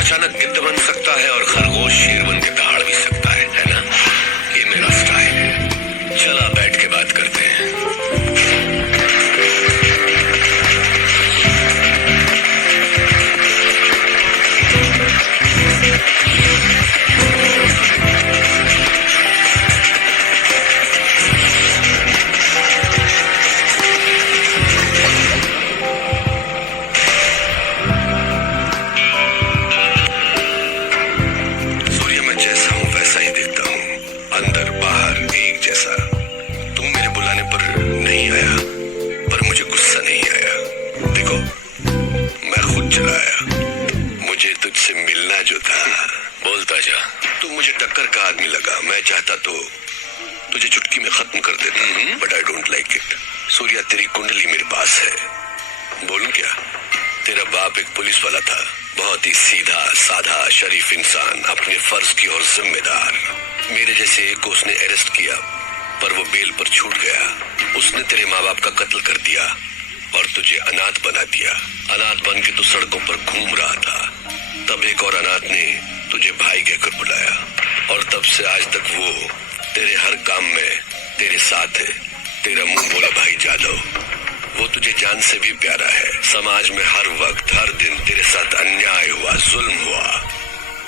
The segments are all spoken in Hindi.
अचानक गिद्ध बन सकता है और खरगोश शेर बन के दहाड़ भी सकता है ना? ये मेरा स्टाइल है। चला बैठ के बात करते हैं। टक्कर का आदमी लगा। मैं चाहता तो तुझे चुटकी में खत्म कर देता, but I don't like it. Surya, तेरी कुंडली मेरे पास है। बोलूं क्या? तेरा बाप एक पुलिस वाला था, बहुत ही सीधा साधा शरीफ इंसान, अपने फर्ज की ओर जिम्मेदार। मेरे जैसे एक को उसने अरेस्ट किया, पर वो बेल पर छूट गया। उसने तेरे माँ बाप का कत्ल कर दिया और तुझे अनाथ बना दिया। अनाथ बन के तू सड़कों पर घूम रहा था। तब एक और अनाथ ने तुझे भाई कहकर बुलाया और तब से आज तक वो तेरे हर काम में तेरे साथ है। तेरा मुंह बोला भाई जादव, वो तुझे जान से भी प्यारा है। समाज में हर वक्त हर दिन तेरे साथ अन्याय हुआ, जुल्म हुआ,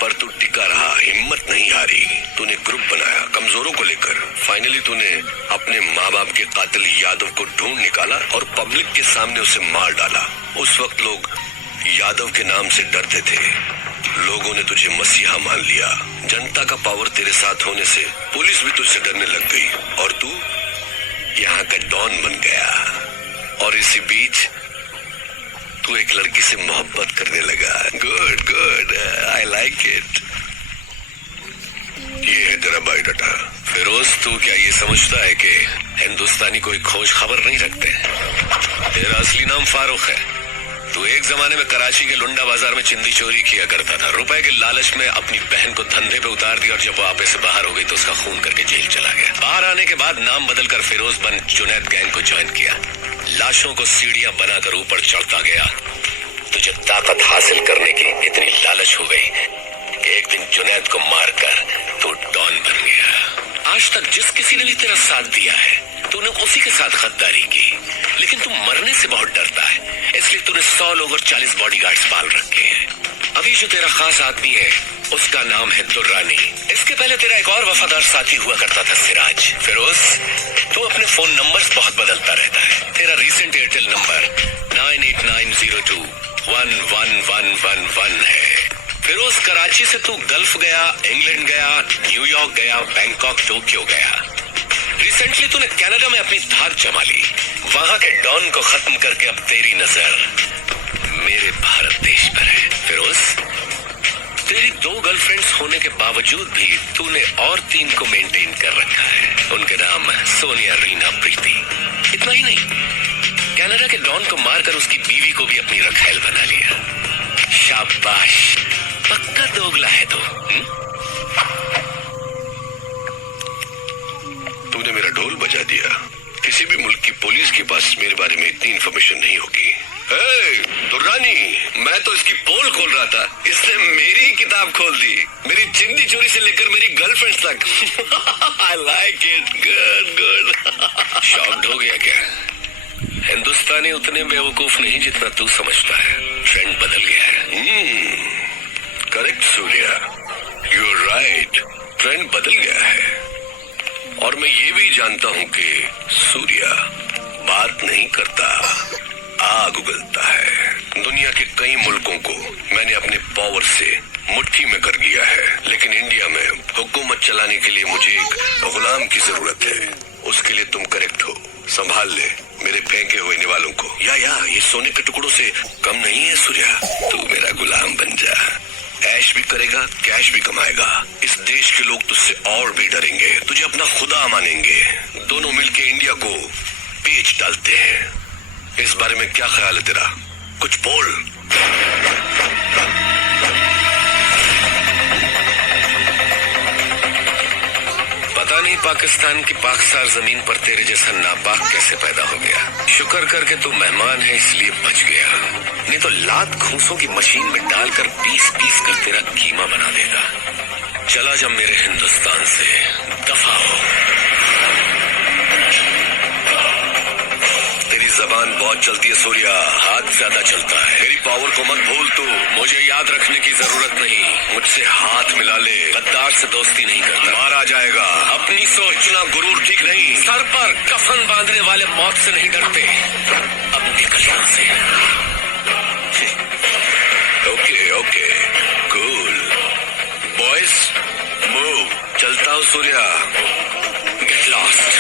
पर तू टिका रहा, हिम्मत नहीं हारी। तूने ग्रुप बनाया कमजोरों को लेकर। फाइनली तूने अपने माँ बाप के कातिल यादव को ढूंढ निकाला और पब्लिक के सामने उसे मार डाला। उस वक्त लोग यादव के नाम से डरते थे। लोगों ने तुझे मसीहा मान लिया। जनता का पावर तेरे साथ होने से पुलिस भी तुझसे डरने लग गई और तू यहाँ का डॉन बन गया। और इसी बीच तू एक लड़की से मोहब्बत करने लगा। Good good, I like it. ये है तेरा बायोडाटा। फिरोज, तू क्या ये समझता है कि हिंदुस्तानी कोई खोज खबर नहीं रखते? तेरा असली नाम फारूक है। तू एक जमाने में कराची के लुंडा बाजार में चिंदी चोरी किया करता था। रुपए के लालच में अपनी बहन को धंधे पे उतार दिया और जब वो आपे से बाहर हो गई तो उसका खून करके जेल चला गया। बाहर आने के बाद नाम बदलकर फिरोज बन जुनैद गैंग को ज्वाइन किया। लाशों को सीढ़ियां बनाकर ऊपर चढ़ता गया। तुझे ताकत हासिल करने की इतनी लालच हो गई कि एक दिन जुनैद को मारकर तू डॉन बन गया। आज तक जिस किसी ने भी तेरा साथ दिया है तूने उसी के साथ गद्दारी की, लेकिन तू मरने से बहुत डरता है, इसलिए तूने 100 लोग और 40 बॉडीगार्ड्स पाल रखे हैं। अभी जो तेरा खास आदमी है उसका नाम है दुर्रानी। इसके पहले तेरा एक और वफादार साथी हुआ करता था सिराज। फिरोज, तू अपने फोन नंबर्स बहुत बदलता रहता है। तेरा रिसेंट एयरटेल नंबर 9890211111 है। फिरोज, कराची से तू गल्फ गया, इंग्लैंड गया, न्यूयॉर्क गया, बैंकॉक, टोक्यो गया। रिसेंटली तूने कनाडा में अपनी धाक जमा ली। वहां के डॉन को खत्म करके अब तेरी नजर मेरे भारत देश पर है। फिरोज, तेरी 2 गर्लफ्रेंड्स होने के बावजूद भी तूने और 3 को मेंटेन कर रखा है। उनके नाम सोनिया, रीना, प्रीति। इतना ही नहीं, कनाडा के डॉन को मारकर उसकी बीवी को भी अपनी रखैल बना लिया। शाबाश, पक्का दोगला है तू। तूने मेरा ढोल बजा दिया। किसी भी मुल्क की पुलिस के पास मेरे बारे में इतनी इंफॉर्मेशन नहीं होगी। दुर्रानी, मैं तो इसकी पोल खोल रहा था, इसने मेरी किताब खोल दी। मेरी चिंदी चोरी से लेकर मेरी गर्लफ्रेंड तक। I like it, good good. Shocked हो गया क्या? हिंदुस्तानी उतने बेवकूफ नहीं जितना तू समझता है। ट्रेंड बदल गया है। Correct Surya, you are right, trend बदल गया है। और मैं ये भी जानता हूं कि सूर्या बात नहीं करता, आग उगलता है। दुनिया के कई मुल्कों को मैंने अपने पावर से मुट्ठी में कर लिया है, लेकिन इंडिया में हुकूमत चलाने के लिए मुझे एक गुलाम की जरूरत है। उसके लिए तुम करेक्ट हो। संभाल ले मेरे फेंके हुए निवालों को। या ये सोने के टुकड़ों से कम नहीं है सूर्या। तू मेरा गुलाम बन जा। ऐश भी करेगा, कैश भी कमाएगा। इस देश के लोग तुझसे और भी डरेंगे, तुझे अपना खुदा मानेंगे। दोनों मिलके इंडिया को पेच डालते हैं। इस बारे में क्या ख्याल है तेरा? कुछ बोल। पता नहीं पाकिस्तान की पाकसार जमीन पर तेरे जैसा नापाक कैसे पैदा हो गया? शुक्र करके तू मेहमान है इसलिए बच गया, नहीं तो लात घूंसों की मशीन में डालकर पीस पीस कर तेरा कीमा बना देगा। चला जा मेरे हिंदुस्तान से, दफा हो। तेरी जबान बहुत चलती है सूर्या, हाथ ज्यादा चलता है। मेरी पावर को मत भूल तू, मुझे याद रखने की जरूरत नहीं। मुझसे हाथ मिला ले, गद्दार से दोस्ती नहीं करता, मारा जाएगा। अपनी सोच ना, गुरूर ठीक नहीं। सर पर कफन बांधने वाले मौत से नहीं डरते। अब निकल यहां से। Okay okay, cool boys, move. चलता हूँ सूर्या, गेट लॉस्ट।